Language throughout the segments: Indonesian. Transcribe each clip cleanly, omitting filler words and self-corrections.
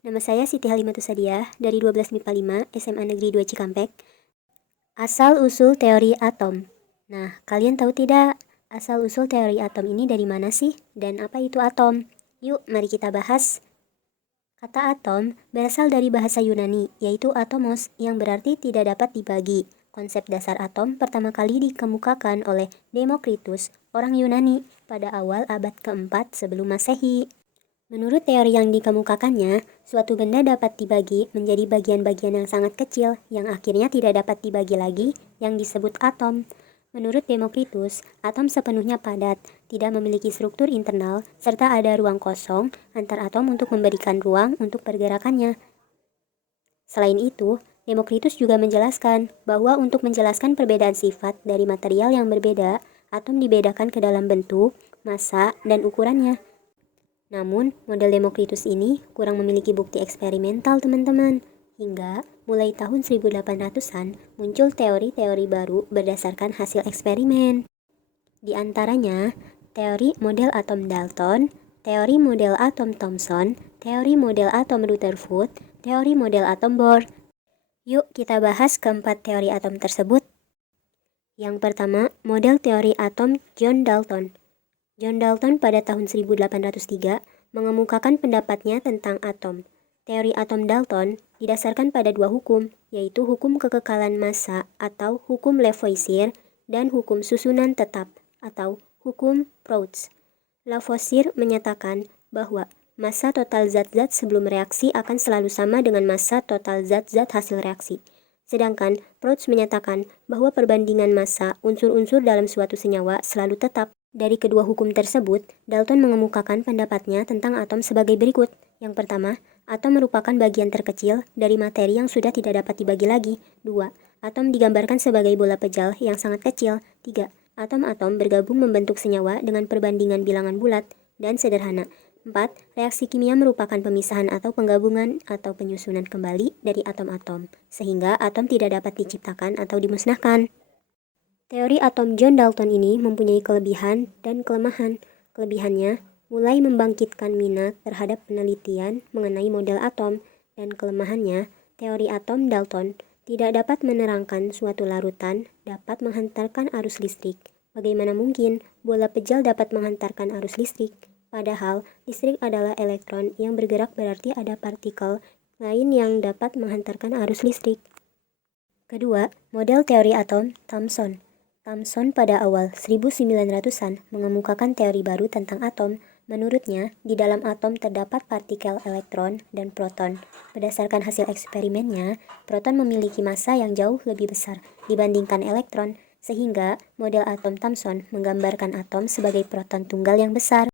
Nama saya Siti Halimatus Sadiah dari 12 MIPA 5 SMA Negeri 2 Cikampek. Asal-usul teori atom. Nah, kalian tahu tidak asal-usul teori atom ini dari mana sih? Dan apa itu atom? Yuk, mari kita bahas. Kata atom berasal dari bahasa Yunani, yaitu atomos, yang berarti tidak dapat dibagi. Konsep dasar atom pertama kali dikemukakan oleh Demokritus, orang Yunani, pada awal abad keempat sebelum Masehi. Menurut teori yang dikemukakannya, suatu benda dapat dibagi menjadi bagian-bagian yang sangat kecil yang akhirnya tidak dapat dibagi lagi, yang disebut atom. Menurut Demokritus, atom sepenuhnya padat, tidak memiliki struktur internal, serta ada ruang kosong antar atom untuk memberikan ruang untuk pergerakannya. Selain itu, Demokritus juga menjelaskan bahwa untuk menjelaskan perbedaan sifat dari material yang berbeda, atom dibedakan ke dalam bentuk, massa, dan ukurannya. Namun, model Demokritus ini kurang memiliki bukti eksperimental, teman-teman. Hingga mulai tahun 1800-an muncul teori-teori baru berdasarkan hasil eksperimen. Di antaranya, teori model atom Dalton, teori model atom Thomson, teori model atom Rutherford, teori model atom Bohr. Yuk kita bahas keempat teori atom tersebut. Yang pertama, model teori atom John Dalton. John Dalton pada tahun 1803 mengemukakan pendapatnya tentang atom. Teori atom Dalton didasarkan pada dua hukum, yaitu hukum kekekalan massa atau hukum Lavoisier dan hukum susunan tetap atau hukum Proust. Lavoisier menyatakan bahwa massa total zat-zat sebelum reaksi akan selalu sama dengan massa total zat-zat hasil reaksi. Sedangkan Proust menyatakan bahwa perbandingan massa unsur-unsur dalam suatu senyawa selalu tetap. Dari kedua hukum tersebut, Dalton mengemukakan pendapatnya tentang atom sebagai berikut. Yang pertama, atom merupakan bagian terkecil dari materi yang sudah tidak dapat dibagi lagi. 2. Atom digambarkan sebagai bola pejal yang sangat kecil. 3. Atom-atom bergabung membentuk senyawa dengan perbandingan bilangan bulat dan sederhana. 4. Reaksi kimia merupakan pemisahan atau penggabungan atau penyusunan kembali dari atom-atom, sehingga atom tidak dapat diciptakan atau dimusnahkan. Teori atom John Dalton ini mempunyai kelebihan dan kelemahan. Kelebihannya mulai membangkitkan minat terhadap penelitian mengenai model atom, dan kelemahannya, teori atom Dalton tidak dapat menerangkan suatu larutan dapat menghantarkan arus listrik. Bagaimana mungkin bola pejal dapat menghantarkan arus listrik? Padahal listrik adalah elektron yang bergerak, berarti ada partikel lain yang dapat menghantarkan arus listrik. Kedua, model teori atom Thomson. Thomson pada awal 1900-an mengemukakan teori baru tentang atom. Menurutnya, di dalam atom terdapat partikel elektron dan proton. Berdasarkan hasil eksperimennya, proton memiliki massa yang jauh lebih besar dibandingkan elektron, sehingga model atom Thomson menggambarkan atom sebagai proton tunggal yang besar.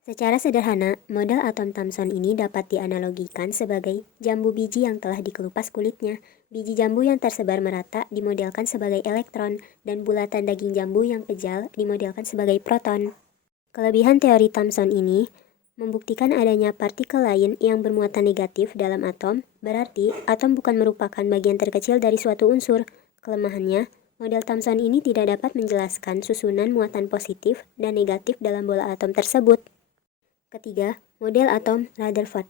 Secara sederhana, model atom Thomson ini dapat dianalogikan sebagai jambu biji yang telah dikelupas kulitnya. Biji jambu yang tersebar merata dimodelkan sebagai elektron, dan bulatan daging jambu yang pejal dimodelkan sebagai proton. Kelebihan teori Thomson ini membuktikan adanya partikel lain yang bermuatan negatif dalam atom, berarti atom bukan merupakan bagian terkecil dari suatu unsur. Kelemahannya, model Thomson ini tidak dapat menjelaskan susunan muatan positif dan negatif dalam bola atom tersebut. Ketiga, model atom Rutherford.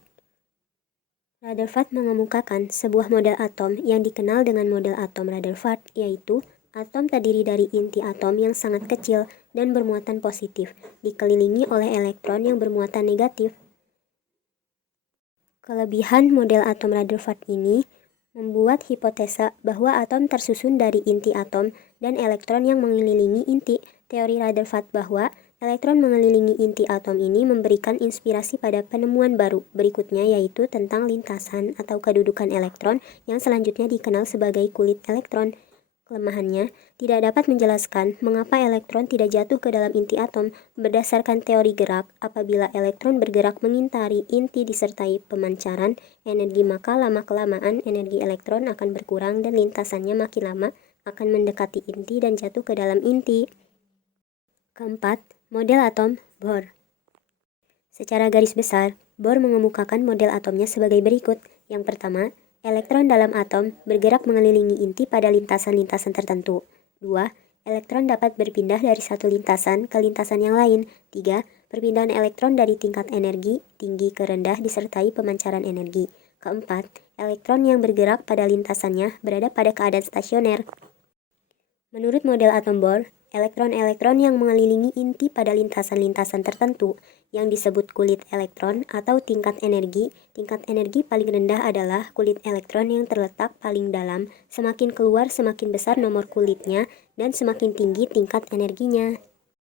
Rutherford mengemukakan sebuah model atom yang dikenal dengan model atom Rutherford, yaitu atom terdiri dari inti atom yang sangat kecil dan bermuatan positif, dikelilingi oleh elektron yang bermuatan negatif. Kelebihan model atom Rutherford ini membuat hipotesa bahwa atom tersusun dari inti atom dan elektron yang mengelilingi inti. Teori Rutherford bahwa elektron mengelilingi inti atom ini memberikan inspirasi pada penemuan baru berikutnya, yaitu tentang lintasan atau kedudukan elektron yang selanjutnya dikenal sebagai kulit elektron. Kelemahannya, tidak dapat menjelaskan mengapa elektron tidak jatuh ke dalam inti atom. Berdasarkan teori gerak, apabila elektron bergerak mengintari inti disertai pemancaran energi, maka lama-kelamaan energi elektron akan berkurang dan lintasannya makin lama akan mendekati inti dan jatuh ke dalam inti. Keempat, model atom Bohr. Secara garis besar, Bohr mengemukakan model atomnya sebagai berikut. Yang pertama, elektron dalam atom bergerak mengelilingi inti pada lintasan-lintasan tertentu. 2. Elektron dapat berpindah dari satu lintasan ke lintasan yang lain. 3. Perpindahan elektron dari tingkat energi tinggi ke rendah disertai pemancaran energi. Keempat, elektron yang bergerak pada lintasannya berada pada keadaan stasioner. Menurut model atom Bohr, elektron-elektron yang mengelilingi inti pada lintasan-lintasan tertentu yang disebut kulit elektron atau tingkat energi paling rendah adalah kulit elektron yang terletak paling dalam. Semakin keluar semakin besar nomor kulitnya dan semakin tinggi tingkat energinya.